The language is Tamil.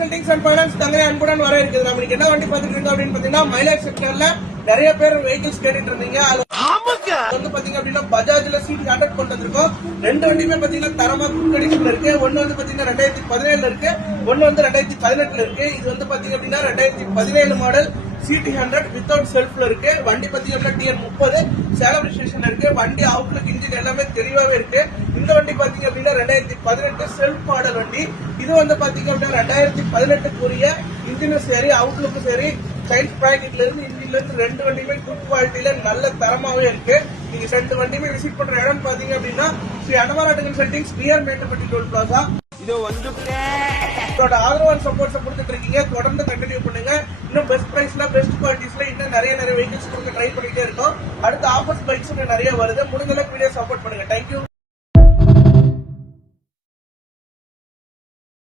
கன்சல்டிங்ஸ் அண்ட் ஃபைனான்ஸ் தங்களை அன்புடன் வர இருக்குது. நம்ம என்ன வண்டி பாத்துட்டு இருக்கோம் அப்படின்னு பாத்தீங்கன்னா மைலேஜ் செக்டர்ல நிறைய பேர் வெஹிக்கிள்ஸ் கேட்டுட்டு இருந்தீங்க. அது வந்து பாத்தீங்க அப்படின்னா பஜாஜ்ல சிடி 100 கொண்டு வந்திருக்கோம். ரெண்டு வண்டியுமே பாத்தீங்கன்னா தரமா குட் கண்டிஷன்ல இருக்கு. ஒன்னு வந்து பாத்தீங்கன்னா 2017 இருக்கு, ஒன்னு வந்து 2018 இருக்கு. இது வந்து பாத்தீங்க அப்படின்னா 2017 மாடல் சிடி 100 வித்தவுட் செல்ஃப்ல இருக்கு. வண்டி பாத்தீங்க அப்படின்னா டிஎன் 30 சேலம் ரிஜிஸ்ட்ரேஷன் இருக்கு. வண்டி அவுட்லுக் இன்ஜின் எல்லாமே தெளிவாவே இருக்கு. இந்த வண்டி பாத்தீங்க அப்படின்னா 2018 செல்ஃப் மாடல் வண்டி. இது வந்து பாத்தீங்க அப்படின்னா 2018 இன்ஜினும் சரி அவுட்லுக்கும் சரி சைட் பிராக்கெட்ல இருந்து இன்ஜின்ல இருந்து ரெண்டு வண்டியுமே குட் குவாலிட்டியில நல்ல தரமாவே இருக்கு. நீங்க ரெண்டு வண்டியுமே விசிட் பண்ற இடம் பாத்தீங்க அப்படின்னா ஸ்ரீ அனமாராட்டுகன் settings near Mettupatti toll plaza. இது வந்து ஆதரவான சப்போர்ட்ஸ் கொடுத்துட்டு இருக்கீங்க. தொடர்ந்து கண்டினியூ பண்ணுங்க. இன்னும் பெஸ்ட் பிரைஸ்ல பெஸ்ட் குவாலிட்டிஸ்ல இன்னும் நிறைய வெஹிக்கிள்ஸ் கொடுக்க ட்ரை பண்ணிட்டே இருக்கோம். அடுத்த ஆஃபர்ஸ் பைக்ஸ் நிறைய வருது. முடிஞ்ச அளவுக்கு வீடியோ சப்போர்ட் பண்ணுங்க. தேங்க்யூ.